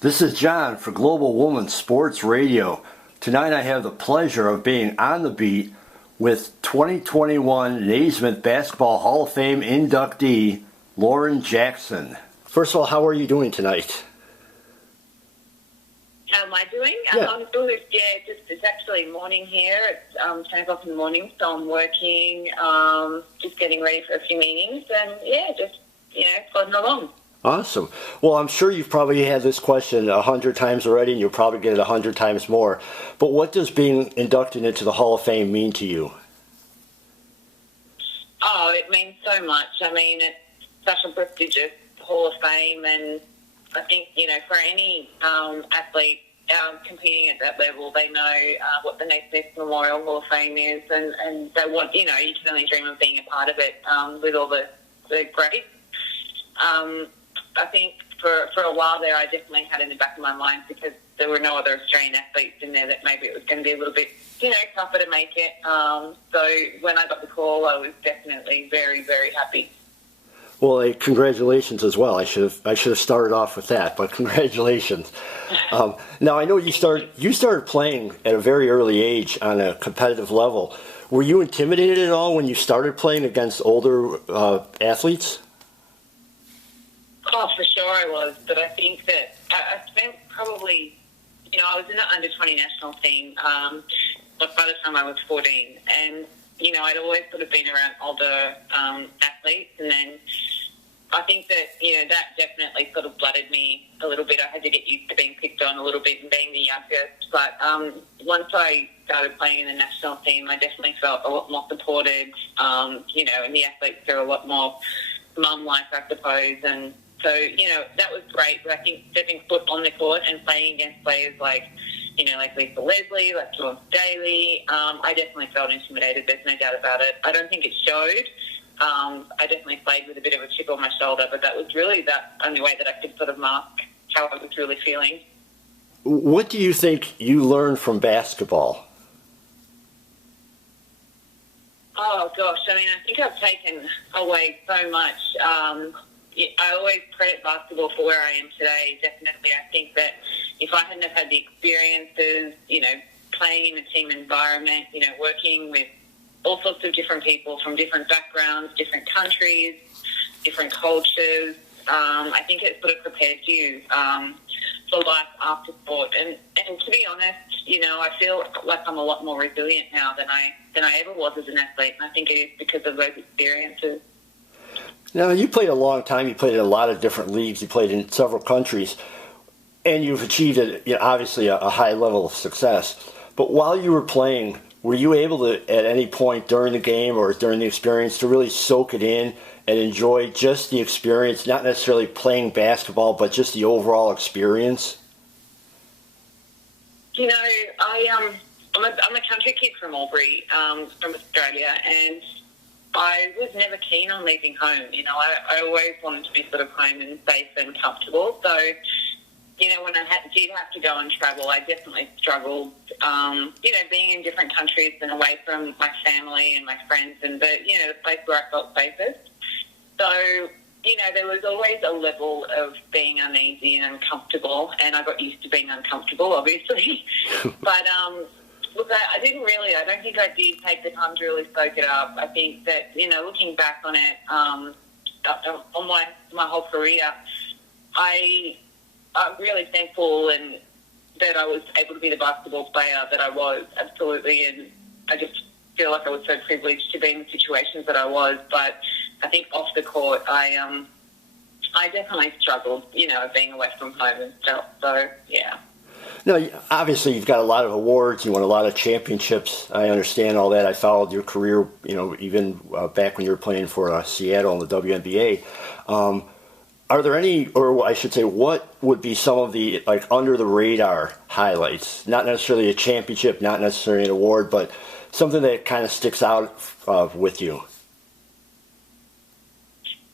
This is John for Global Women's Sports Radio. Tonight I have the pleasure of being on the beat with 2021 Naismith Basketball Hall of Fame inductee, Lauren Jackson. First of all, how are you doing tonight? How am I doing? Yeah. I'm good. Yeah, it's actually morning here. It's 10 o'clock in the morning, so I'm working, just getting ready for a few meetings, and just plodding along. Awesome. Well, I'm sure you've probably had this question 100 times already, and you'll probably get it 100 times more. But what does being inducted into the Hall of Fame mean to you? Oh, it means so much. I mean, it's such a prestigious Hall of Fame, and I think, for any athlete competing at that level, they know what the Naismith Memorial Hall of Fame is, and they want, you can only dream of being a part of it with all the greats. I think for a while there, I definitely had in the back of my mind, because there were no other Australian athletes in there, that maybe it was going to be a little bit, tougher to make it. So when I got the call, I was definitely very, very happy. Well, congratulations as well. I should have started off with that, but congratulations. Now I know you started playing at a very early age on a competitive level. Were you intimidated at all when you started playing against older athletes? Oh, for sure I was, but I think that I spent probably, I was in the under-20 national team but by the time I was 14, and, I'd always sort of been around older athletes, and then I think that, that definitely sort of blooded me a little bit. I had to get used to being picked on a little bit and being the youngest, but once I started playing in the national team, I definitely felt a lot more supported, and the athletes are a lot more mum-like, I suppose, and so, that was great, but I think stepping foot on the court and playing against players like Lisa Leslie, like George Daly, I definitely felt intimidated. There's no doubt about it. I don't think it showed. I definitely played with a bit of a chip on my shoulder, but that was really the only way that I could sort of mask how I was really feeling. What do you think you learned from basketball? Oh, gosh. I mean, I think I've taken away so much. I always credit basketball for where I am today. Definitely, I think that if I hadn't have had the experiences, playing in a team environment, working with all sorts of different people from different backgrounds, different countries, different cultures, I think it sort of prepares you for life after sport. And to be honest, I feel like I'm a lot more resilient now than I ever was as an athlete, and I think it is because of those experiences. Now, you played a long time. You played in a lot of different leagues. You played in several countries, and you've achieved, obviously, a high level of success. But while you were playing, were you able to, at any point during the game or during the experience, to really soak it in and enjoy just the experience, not necessarily playing basketball, but just the overall experience? I'm a country kid from Albury, from Australia, and I was never keen on leaving home. I always wanted to be sort of home and safe and comfortable. So, when I did have to go and travel, I definitely struggled, being in different countries and away from my family and my friends, and the place where I felt safest. So, there was always a level of being uneasy and uncomfortable, and I got used to being uncomfortable, obviously. But, look, I don't think I did take the time to really soak it up. I think that, looking back on it, on my whole career, I'm really thankful and that I was able to be the basketball player that I was, absolutely, and I just feel like I was so privileged to be in the situations that I was. But I think off the court, I definitely struggled, being away from home and stuff. So, yeah. No, obviously you've got a lot of awards. You won a lot of championships. I understand all that. I followed your career, even back when you were playing for Seattle in the WNBA. Are there any, or I should say, what would be some of the under the radar highlights? Not necessarily a championship, not necessarily an award, but something that kind of sticks out with you.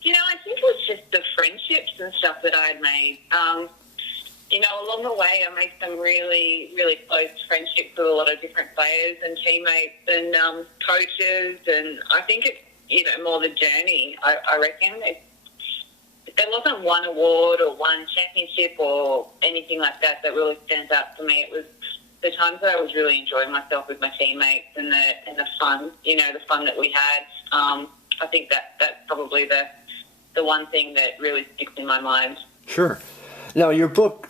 I think it was just the friendships and stuff that I had made. Along the way, I made some really, really close friendships with a lot of different players and teammates and coaches. And I think it's, more the journey. I reckon there wasn't one award or one championship or anything like that that really stands out for me. It was the times that I was really enjoying myself with my teammates and the fun, the fun that we had. I think that's probably the one thing that really sticks in my mind. Sure. Now, your book,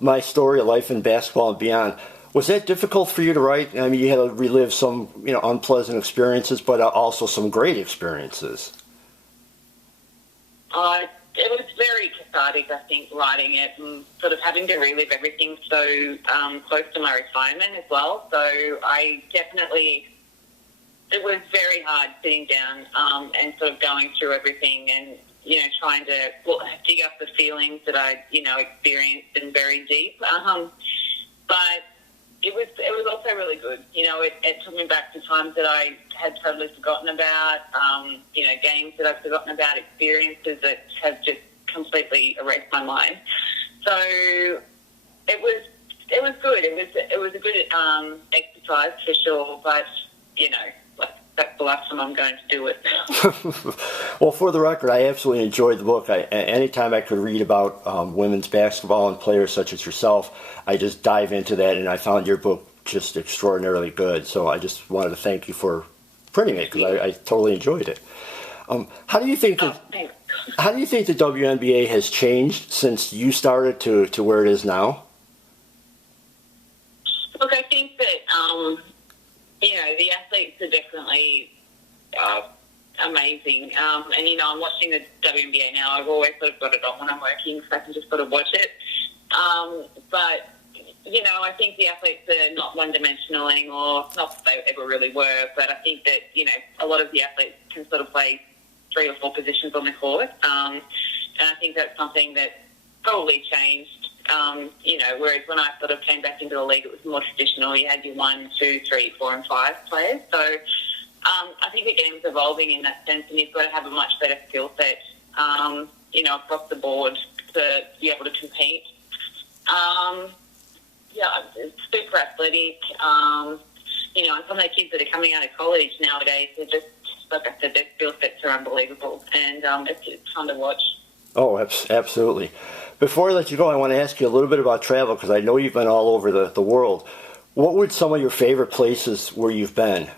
My Story of Life in Basketball and Beyond, was that difficult for you to write? I mean, you had to relive some, unpleasant experiences, but also some great experiences. It was very cathartic, I think, writing it and sort of having to relive everything so close to my retirement as well. So it was very hard sitting down and sort of going through everything and, trying to dig up the feelings that I, experienced and very deep. But it was also really good. It took me back to times that I had totally forgotten about, games that I've forgotten about, experiences that have just completely erased my mind. So it was good. It was a good exercise for sure, but, that's the last time I'm going to do it. Well, for the record, I absolutely enjoyed the book. Anytime I could read about women's basketball and players such as yourself, I just dive into that, and I found your book just extraordinarily good. So I just wanted to thank you for printing it because I totally enjoyed it. How do you think the WNBA has changed since you started to where it is now? Look, I think that the athletes are definitely amazing. And, I'm watching the WNBA now. I've always sort of got it on when I'm working, so I can just sort of watch it. But, I think the athletes are not one-dimensional anymore. Not that they ever really were, but I think that, a lot of the athletes can sort of play 3 or 4 positions on the court. And I think that's something that probably changed. Whereas when I sort of came back into the league, it was more traditional. You had your 1, 2, 3, 4, and 5 players. So I think the game's evolving in that sense, and you've got to have a much better skill set, across the board to be able to compete. It's super athletic. And some of the kids that are coming out of college nowadays, they're just, like I said, their skill sets are unbelievable, and it's fun to watch. Oh, absolutely. Before I let you go, I want to ask you a little bit about travel because I know you've been all over the world. What would some of your favorite places where you've been?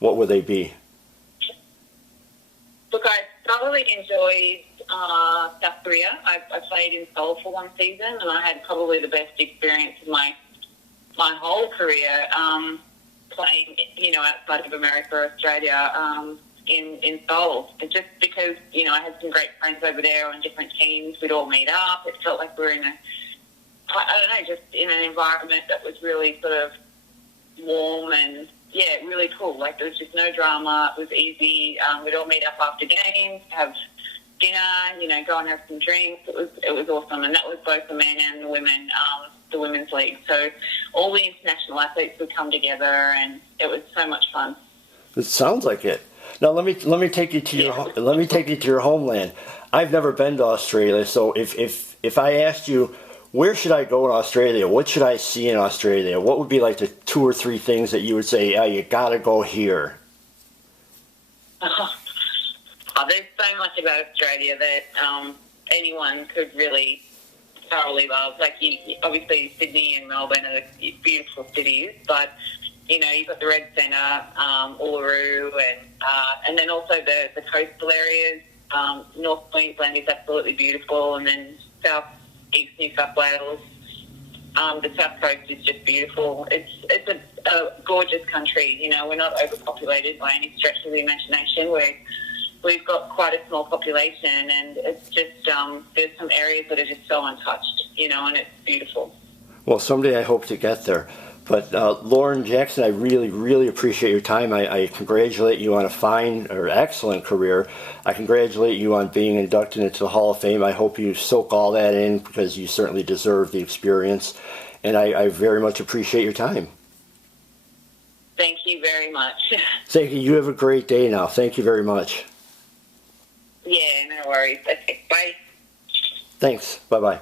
What would they be? Look, I thoroughly enjoyed South Korea. I played in Seoul for 1 season, and I had probably the best experience of my whole career playing, outside of America or Australia. In Seoul. And just because, I had some great friends over there on different teams, we'd all meet up. It felt like we were in just in an environment that was really sort of warm and, really cool. Like, there was just no drama. It was easy. We'd all meet up after games, have dinner, go and have some drinks. It was awesome. And that was both the men and the women, the women's league. So all the international athletes would come together, and it was so much fun. It sounds like it. Now let me take you to your homeland. I've never been to Australia, so if I asked you where should I go in Australia, what should I see in Australia, what would be like the 2 or 3 things that you would say, you got to go here? There's so much about Australia that anyone could really thoroughly love. Like, obviously Sydney and Melbourne are beautiful cities, but you've got the Red Centre, Uluru, and then also the coastal areas. North Queensland is absolutely beautiful, and then East New South Wales. The South Coast is just beautiful. It's a gorgeous country. We're not overpopulated by any stretch of the imagination. We've got quite a small population, and it's just there's some areas that are just so untouched, and it's beautiful. Well, someday I hope to get there. But Lauren Jackson, I really, really appreciate your time. I congratulate you on a fine or excellent career. I congratulate you on being inducted into the Hall of Fame. I hope you soak all that in because you certainly deserve the experience. And I very much appreciate your time. Thank you very much. Thank you. You have a great day now. Thank you very much. Yeah, no worries. Okay, bye. Thanks. Bye-bye.